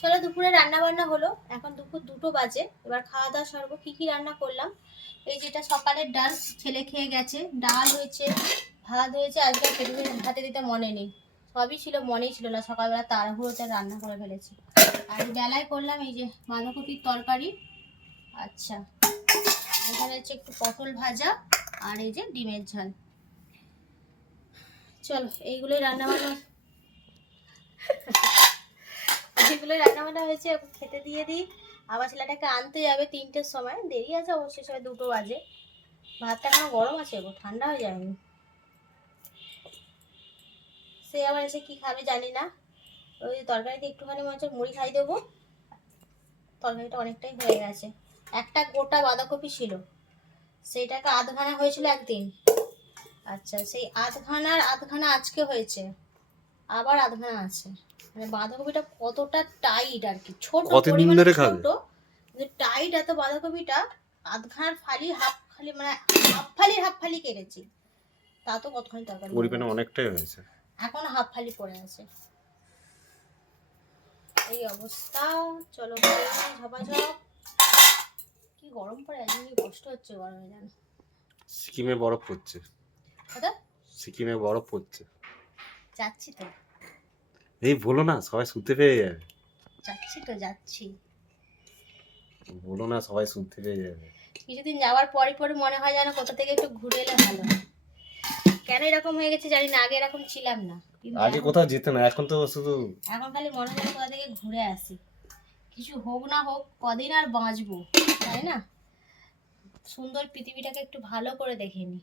চলো দুপুরে রান্না বান্না হলো। এখন দুপুর দুটো বাজে। এবার খাওয়া দাওয়া সর্ব। কি কি রান্না করলাম? এই যেটা সকালের ডাল ছেলে খেয়ে গেছে। ডাল হয়েছে, ভাত হয়েছে, আজকে আর পেটে হাতে দিতে মনে নেই। সবই ছিল, মনেই ছিল না। সকালবেলা তাড়াহুড়োতে রান্না করে ফেলেছি। আর বেলায় করলাম এই যে বাঁধাকপির তরকারি। আচ্ছা। এখানে হচ্ছে একটু পটল ভাজা আর এই যে ডিমের ঝাল। চলো, এইগুলোই রান্না বান্না রান্না বান্না হয়েছে ওকে খেতে দিয়ে দিই। আবার ছেলেটাকে আনতে যাবে তিনটের সময়, দেরি আছে অবশ্যই সবাই দুটো বাজে। ভাতটা এখনও গরম আছে গো, ঠান্ডা হয়ে যায়নি। সে আবার এসে কি খাবে জানি না। ওই তরকারিতে একটুখানি মনে হচ্ছে মুড়ি খাই দেবো। তরকারিটা অনেকটাই হয়ে গেছে। একটা গোটা বাঁধাকপি ছিল। সেইটাকে আধখানা হয়েছিল একদিন। আচ্ছা সেই আধখানার আধখানা আজকে হয়েছে। আবার আধখানা আছে। মানে বাঁধাকপিটা কতটা টাইট আর কি ছোট কতদিন ধরে খাবে? টাইট এত বাঁধাকপিটা আধখানার ফালি হাফ ফালি মানে হাফ ফালি হাফ ফালি কেটেছি। তা তো কতখানি তরকারি পরিমাণে হবে। অনেকটাই হয়েছে। এখন হাফ ফালি পড়ে আছে। এই অবস্থা চলো ঝপাঝপ কি গরম পড়ে আজকে কষ্ট হচ্ছে গরমে জানো? সিকিমে বরফ পড়ছে। সিকিমে বরফ পড়ছে। যাচ্ছি তো। এই বলো না সবাই শুনতে পেয়ে যাবে যাচ্ছি তো যাচ্ছি। বলো না সবাই শুনতে পেয়ে যাবে কিছুদিন যাওয়ার পরই পরে মনে হয় যেন কোথা থেকে একটু ঘুরে এলে ভালো কেন এরকম হয়ে গেছে জানি না আগে এরকম ছিলাম না। আগে কোথাও যেতে না এখন তো শুধু এখন খালি মনে হয় কোথা থেকে ঘুরে আসি। কিছু হোক না হোক কদিন আর বাঁচবো তাই না? সুন্দর পৃথিবীটাকে একটু ভালো করে দেখে নি।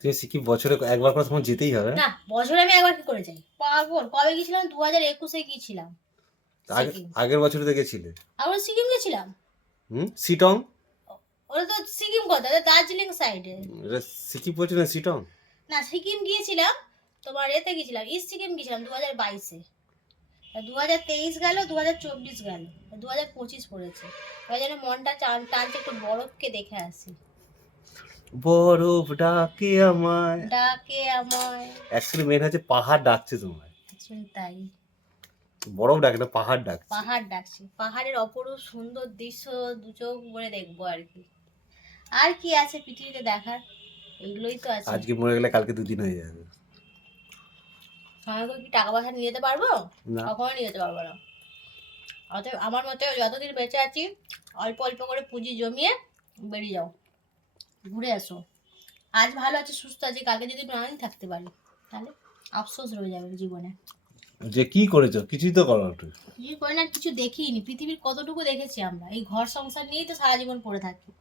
তুমি সিকিম বছরে একবার করে তোমার যেতেই হবে। না বছরে আমি একবার কি করে যাই? পাগল কবে গেছিলাম দু হাজার একুশে গিয়েছিলাম আগের বছরে তো গেছিলে? আমরা সিকিম গেছিলাম। হুম? সিটং ওটা তো সিকিম কথা দার্জিলিং সাইডে সিকিম বলছো না সিটং না সিকিম গিয়েছিলাম তোমার এতে গেছিলাম ইস্ট সিকিম গেছিলাম দু হাজার বাইশে। দু হাজার তেইশ গেল দু হাজার চব্বিশ গেল। দু হাজার পঁচিশ পড়েছে। এবার যেন মনটা টান টানছে একটু বরফকে দেখে আসি। বরফ ডাকে আমায়। ডাকে আমায়। অ্যাকচুয়ালি মেন হচ্ছে পাহাড় ডাকছে তোমায়। Actually তাই। বরফ ডাকে না পাহাড় ডাকছে। পাহাড় ডাকছে। পাহাড়ের অপরূপ সুন্দর দৃশ্য দু চোখ ভরে দেখব আর কি। আর কি আছে পৃথিবীতে দেখার? এগুলোই তো আছে। আজকে মরে গেলে কালকে দুদিন হয়ে যাবে। করে কি টাকা পয়সা নিয়ে যেতে পারব? না। কখনো নিয়ে যেতে পারব না। অতএব আমার মতে যতদিন বেঁচে আছি অল্প অল্প করে পুঁজি জমিয়ে বেরিয়ে যাও। ঘুরে আসো আজ ভালো আছে সুস্থ আছে কালকে যদি নাই থাকতে পারি তাহলে আফসোস রয়ে যাবে জীবনে। যে কি করেছ? কিছুই তো করো একটু কিছু করে না কিছু দেখিনি। পৃথিবীর কতটুকু দেখেছি আমরা। এই ঘর সংসার নিয়েই তো সারা জীবন পড়ে থাকি।